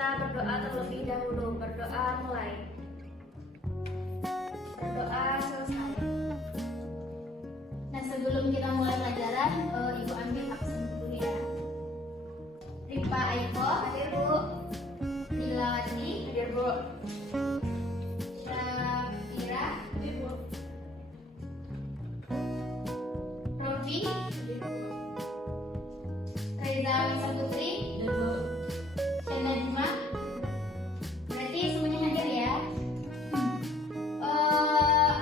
kita berdoa terlebih dahulu. Berdoa mulai. Berdoa selesai. Nah, sebelum kita mulai pelajaran, Ibu ambil absen dulu ya. Ripa Aiko, Hadir Bu. Dilawati, Hadir Bu. Syafira, Hadir Bu. Rofi, Hadir Bu. Reza Wisaputri, Hadir Bu. Shana Dima. Berarti semuanya hadir ya.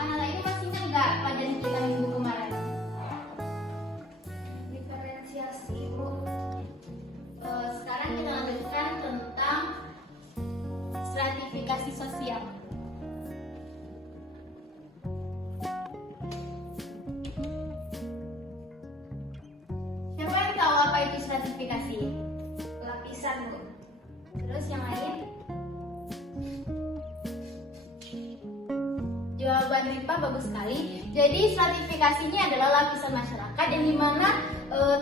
Anak lainnya masih ingat nggak pelajaran kita minggu kemarin? Diferensiasi Bu. Sekarang kita lanjutkan tentang stratifikasi sosial. Siapa yang tahu apa itu stratifikasi? Lapisan Bu. Terus yang lain? Jawaban Ripa bagus sekali. Jadi stratifikasi ini adalah lapisan masyarakat yang dimana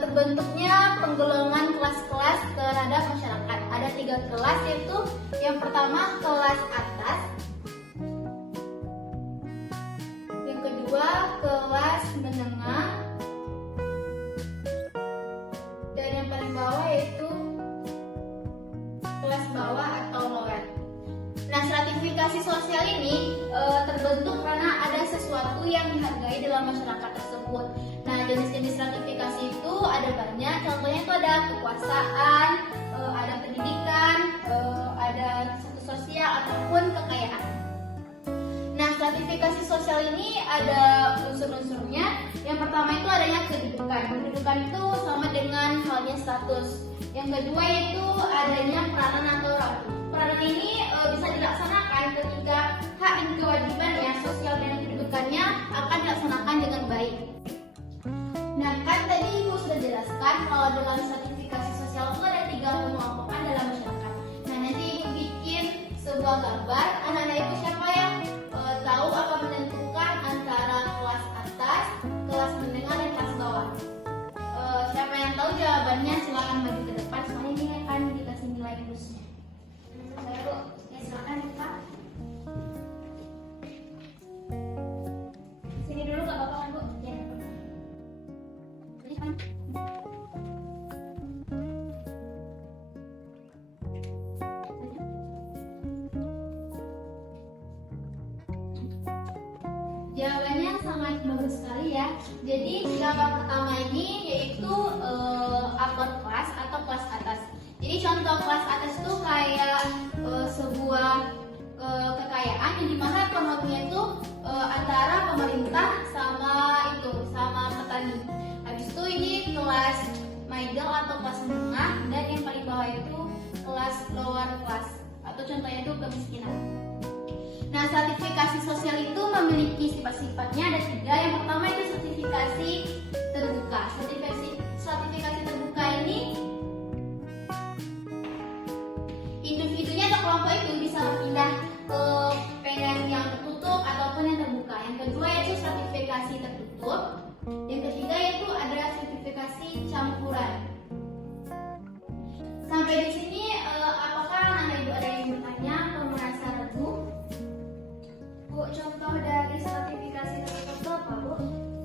terbentuknya penggolongan kelas-kelas terhadap masyarakat. Ada 3 kelas, yaitu yang pertama kelas atas, yang kedua kelas menengah, dan yang paling bawah yaitu kelas bawah atau lower. Nah, stratifikasi sosial ini terbentuk karena ada sesuatu yang dihargai dalam masyarakat tersebut. Nah, jenis-jenis stratifikasi itu ada banyak. Contohnya itu ada kekuasaan, ada pendidikan, ada status sosial ataupun kekayaan. Nah, stratifikasi sosial ini ada unsur-unsurnya. Yang pertama itu adanya kedudukan. Kedudukan itu sama dengan halnya status. Yang kedua yaitu adanya peranan atau ratu. Peranan ini bisa dilaksanakan ketika hak dan kewajibannya, sosial dan kedudukannya akan dilaksanakan dengan baik. Nah, kan tadi Ibu sudah jelaskan kalau dalam stratifikasi sosial itu ada 3 pengelompokan dalam masyarakat. Nah, nanti Ibu bikin sebuah gambar. Anak-anak Ibu siapa yang tahu apa menentukan antara kelas atas, kelas menengah, dan kelas bawah? Siapa yang tahu jawabannya silakan maju ke depan. Soalnya ini akan dikasih nilai plusnya. Saya Bu, ya silakan Pak. Sini dulu nggak apa-apa kan Bu? Ya. Jadi kan. Jawabannya sangat bagus sekali ya. Jadi gambar pertama ini yaitu upper class atau kelas atas. Jadi contoh kelas atas itu kayak sebuah kekayaan yang dimana pengaruhnya itu antara pemerintah sama petani. Habis itu ini kelas middle atau kelas menengah, dan yang paling bawah itu kelas lower class atau contohnya itu kemiskinan. Nah, stratifikasi sosial itu memiliki sifat-sifatnya ada 3. Yang pertama itu stratifikasi terbuka. Stratifikasi terbuka ini individunya atau kelompok itu bisa berpindah ke pengen yang tertutup ataupun yang terbuka. Yang kedua yaitu stratifikasi tertutup. Yang ketiga yaitu ada stratifikasi campuran. Sampai di sini apakah anak ibu ada yang bertanya atau merasa ragu? Bu, contoh dari stratifikasi tertutup itu apa Bu?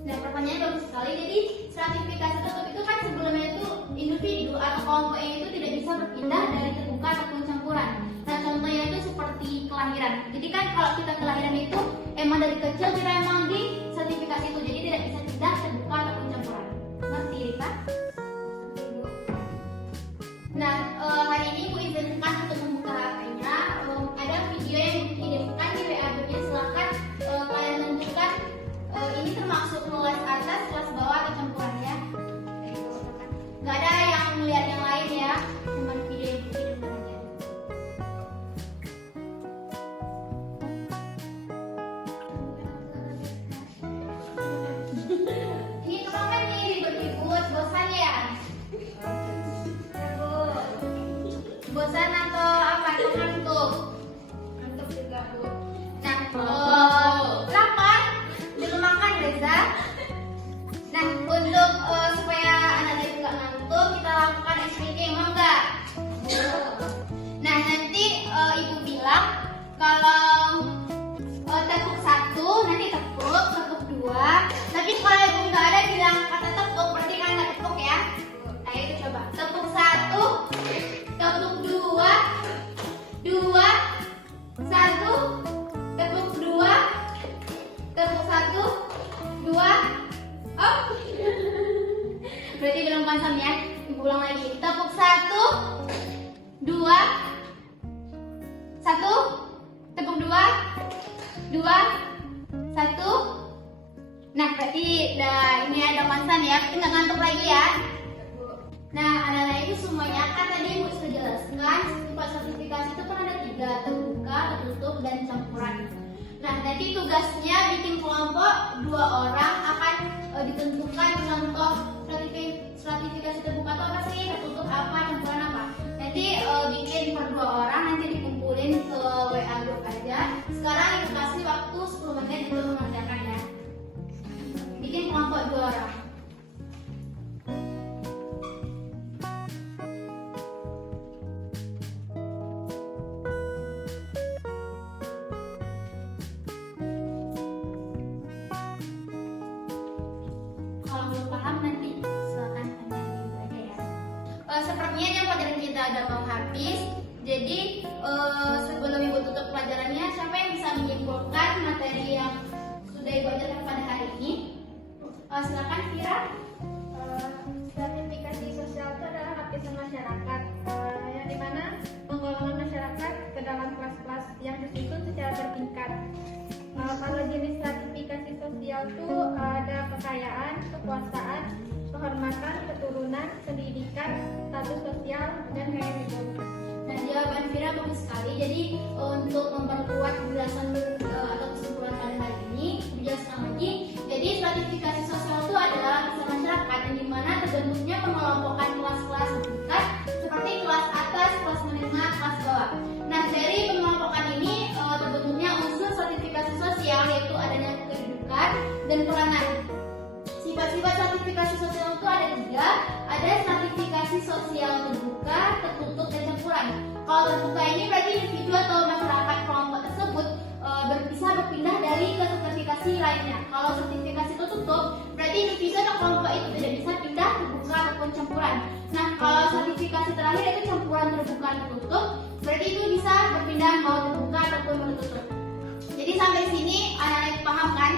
Nah, pertanyaannya bagus sekali. Jadi stratifikasi tertutup itu kan sebelumnya itu individu atau kelompok itu tidak bisa berpindah dari terbuka ataupun campuran. Nah, contohnya itu seperti kelahiran. Jadi kan kalau kita kelahiran itu emang dari kecil kita emang di sertifikasi itu, jadi tidak bisa pindah terbuka ataupun campuran. Ngerti Rita? Bu. Nah, hari ini Bu izinkan untuk membuka HP-nya. Ada video yang dikirimkan di WA-nya. Silakan kalian tunjukkan. Ini termasuk kelas atas, kelas bawah atau campuran ya. Gak ada yang melihat yang lain ya. Cuma video yang dikirimkan aja. Ini kenapa nih ribut-ribut? Bosan ya? Bu. Bosan atau apa? Ngantuk? Ngantuk juga Bu. Nah, lapar? Belum makan Reza? Nah, untuk supaya anak-anak itu nggak ngantuk, kita lakukan SPK, mau nggak? Nah, nanti 2, 1. Nah, berarti ini ada Masan ya, kita nggak ngantuk lagi ya. Nah, anak-anak itu semuanya kan tadi Ibu sudah jelaskan sifat sertifikasi itu kan ada 3, terbuka, tertutup, dan campuran. Nah, nanti tugasnya bikin kelompok 2 orang akan ditentukan contoh sertifikasi terbuka itu apa sih, tertutup apa, campuran apa. Nanti bikin per 2 orang, nanti dikumpulin ke WA group aja. Sekarang Ibu kasih waktu 10 menit untuk mengerjakan ya. Bikin kelompok 2 orang. Kalau belum paham nanti silakan tanya Ibu aja ya. Sepertinya yang pelajaran kita udah mau habis. Jadi sebelum Ibu tutup pelajarannya, siapa yang bisa menyimpulkan materi yang sudah Ibu ajarkan pada hari ini? Silakan Vira. Stratifikasi sosial itu adalah lapisan masyarakat yang dimana penggolongan masyarakat ke dalam kelas-kelas yang disusun secara bertingkat. Kalau jenis stratifikasi sosial itu ada kekayaan, kekuasaan, kehormatan, keturunan, pendidikan, status sosial, dan gaya hidup. Nah, jawaban Vira bagus sekali. Jadi untuk memperkuat penjelasan atau kesimpulan pada hari ini, dijelaskan lagi. Jadi stratifikasi sosial itu adalah lapisan masyarakat yang dimana terbentuknya pengelompokan kelas-kelas tingkat seperti kelas atas, kelas menengah, kelas bawah. Nah, dari pengelompokan ini terbentuknya unsur stratifikasi sosial, yaitu adanya kedudukan dan peranan. Sifat-sifat stratifikasi sosial itu ada 3. Ada stratifikasi sosial terbuka, tertutup, dan campuran. Kalau terbuka ini berarti individu atau masyarakat kelompok tersebut bisa berpindah dari ke stratifikasi lainnya. Kalau stratifikasi tertutup berarti individu atau kelompok itu tidak bisa pindah terbuka ataupun campuran. Nah, kalau stratifikasi terakhir itu campuran terbuka tertutup, berarti itu bisa berpindah mau terbuka ataupun mau tertutup. Jadi sampai sini anak-anak paham kan?